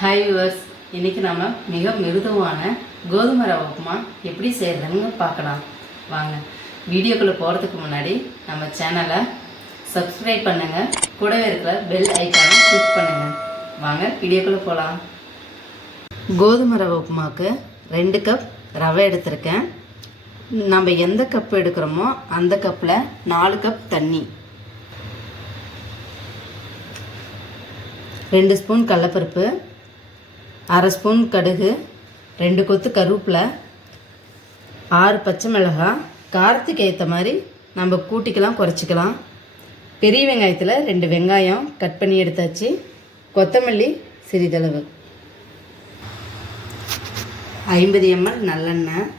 Hi viewers, இன்றைக்கி நம்ம மிக மிருதுவான கோதுமை ரவை உப்புமா எப்படி செய்கிறதுன்னு பார்க்கலாம். வாங்க வீடியோக்குள்ளே போகிறதுக்கு முன்னாடி நம்ம சேனலை சப்ஸ்கிரைப் பண்ணுங்கள், கூடவே இருக்கிற பெல் ஐக்கானை கிளிக் பண்ணுங்கள். வாங்க வீடியோக்குள்ளே போகலாம். கோதுமை ரவை உப்புமாவுக்கு 2 கப் ரவை எடுத்திருக்கேன். நம்ம எந்த கப் எடுக்கிறோமோ அந்த கப்பில் 4 கப் தண்ணி, 2 ஸ்பூன் கடலைப்பருப்பு, 1/2 ஸ்பூன் கடுகு, 2 கொத்து கருவேப்பிலை, 6 பச்சை மிளகாய். காரத்துக்கு ஏற்ற மாதிரி நம்ம கூட்டிக்கலாம் குறைச்சிக்கலாம். பெரிய வெங்காயத்தில் 2 வெங்காயம் கட் பண்ணி எடுத்தாச்சு. கொத்தமல்லி சிறிதளவு, 50 ml நல்லெண்ணெய்,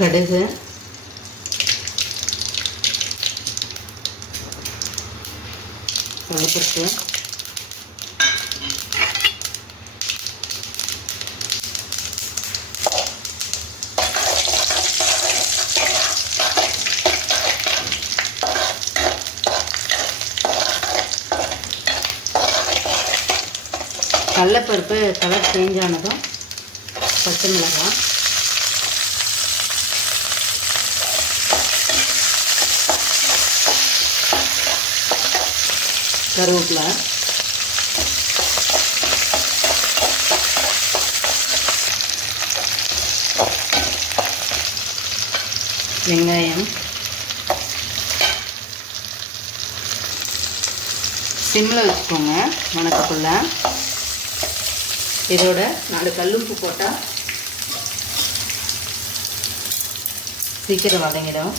கடுகு, கடலைப்பருப்பு, கடலைப்பருப்பு கலர் சேஞ்ச் ஆனதும் பச்சை மிளகாய், கருவேப்பிலை, வெங்காயம், சிம்மில் வச்சுக்கோங்க வணக்கக்குள்ள. இதோட 4 கல்லுப்பு போட்டால் சீக்கிரம் வதங்கிடும்.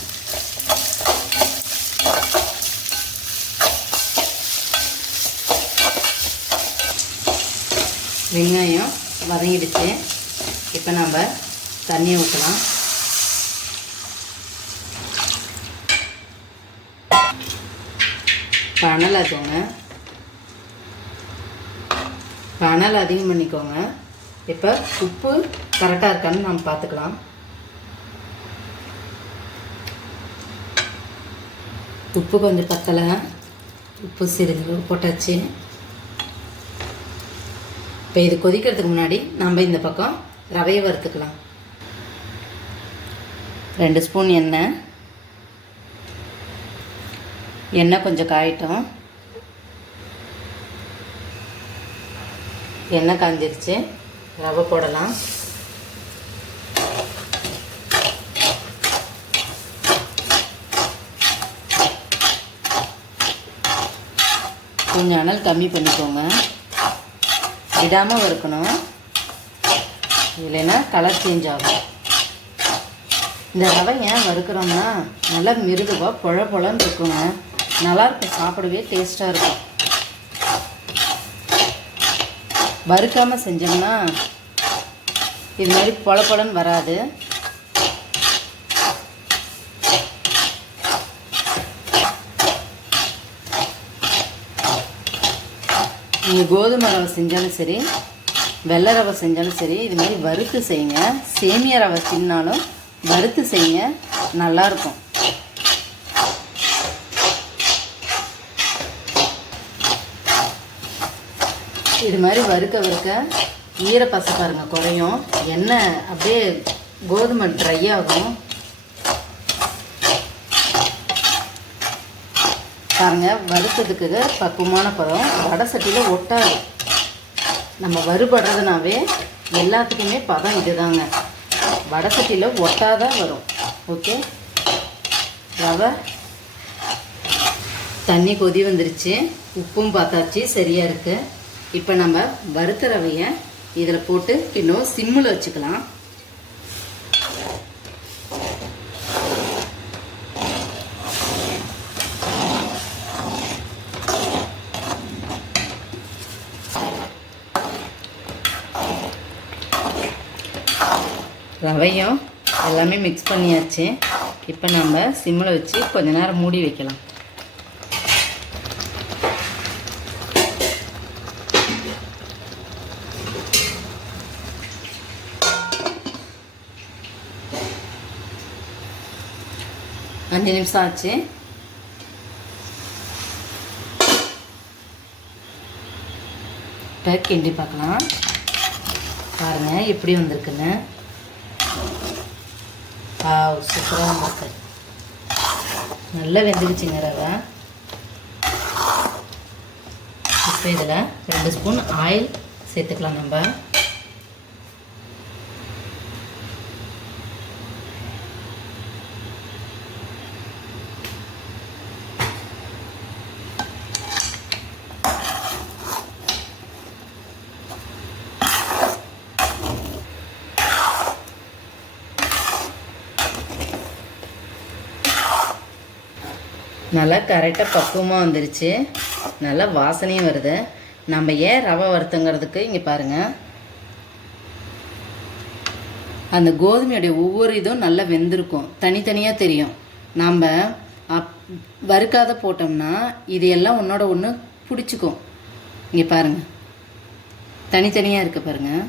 வெங்காயம் வதங்கிடுச்சு. இப்போ நம்ம தண்ணி ஊற்றலாம். பனல் அதுங்க, பனல் அதிகம் பண்ணிக்கோங்க. இப்போ உப்பு கரெக்டாக இருக்கான்னு நம்ம பார்த்துக்கலாம். உப்பு கொஞ்சம் பத்தலை, உப்பு சிறிது போட்டாச்சு. இப்போ இது கொதிக்கிறதுக்கு முன்னாடி நம்ம இந்த பக்கம் ரவையை வறுத்துக்கலாம். 2 ஸ்பூன் எண்ணெய், எண்ணெய் கொஞ்சம் காயட்டும். எண்ணெய் காஞ்சிருச்சு, ரவை போடலாம். கொஞ்சம் அனல் கம்மி பண்ணிக்கோங்க, விடாமல் வறுக்கணும், இல்லைன்னா கலர் சேஞ்ச் ஆகும். இந்த ரவை ஏன் வறுக்கிறோம்னா நல்லா மிருதுவாக பொழ பொழன்னு இருக்குங்க, நல்லாயிருக்கும், சாப்பிடவே டேஸ்ட்டாக இருக்கும். வறுக்காமல் செஞ்சோம்னா இது மாதிரி பொழ பொழன்னு வராது. நீங்கள் கோதுமை ரவை செஞ்சாலும் சரி, வெள்ளை ரவை செஞ்சாலும் சரி, இது மாதிரி வறுத்து செய்யுங்க. சேமியா ரவை தின்னாலும் வறுத்து செய்யுங்க, நல்லாயிருக்கும். இது மாதிரி வறுக்க வறுக்க ஈரப்பசை பாருங்கள் குறையும், எண்ணெய் அப்படியே கோதுமை ட்ரை ஆகும். பாருங்கள், வறுத்ததுக்கு பக்குவமான பதம். வடை சட்டியில் ஒட்டாது. நம்ம வறுபடுறதுனாவே எல்லாத்துக்குமே பதம் இதுதாங்க, வடை சட்டியில் ஒட்டாதான் வரும். ஓகே, ரவை தண்ணி கொதி வந்துருச்சு, உப்பும் பார்த்தாச்சு சரியாக இருக்குது. இப்போ நம்ம வறுத்த ரவையை இதில் போட்டு இன்னும் சிம்மில் வச்சுக்கலாம். ரவையும் எல்லாமே மிக்ஸ் பண்ணியாச்சு. இப்போ நம்ம சிம்மில் வச்சு கொஞ்ச நேரம் மூடி வைக்கலாம். அஞ்சு நிமிஷம் ஆச்சு. இப்போ கிண்டி பார்க்கலாம். பாருங்கள் எப்படி வந்திருக்குன்னு. சூப்பராக வந்திருக்கு. நல்லா வெந்துருச்சுங்க ரவை. இப்போ இதில் 2 ஸ்பூன் ஆயில் சேர்த்துக்கலாம் நம்ம. நல்லா கரெக்டாக பக்குவமாக வந்துருச்சு. நல்லா வாசனையும் வருது. நம்ம ஏன் ரவை வறுத்துங்கிறதுக்கு இங்கே பாருங்கள், அந்த கோதுமையுடைய ஒவ்வொரு இதுவும் நல்லா வெந்திருக்கும், தனித்தனியாக தெரியும். நம்ம வறுக்காத போட்டோம்னா இது எல்லாம் ஒன்றோட ஒன்று பிடிச்சிக்கும். இங்கே பாருங்கள், தனித்தனியாக இருக்குது பாருங்கள்.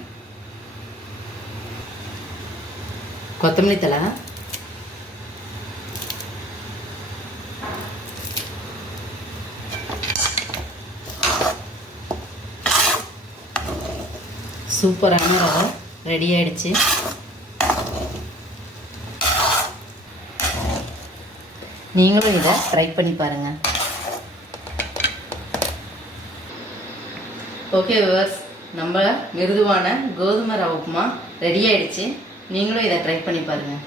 கொத்தமல்லி தழை, சூப்பரான ரவை ரெடி ஆகிடுச்சு. நீங்களும் இதை ட்ரை பண்ணி பாருங்கள். ஓகே விவர்ஸ், நம்ம மிருதுவான கோதுமை ரவை உப்புமா ரெடி ஆகிடுச்சு. நீங்களும் இதை ட்ரை பண்ணி பாருங்கள்.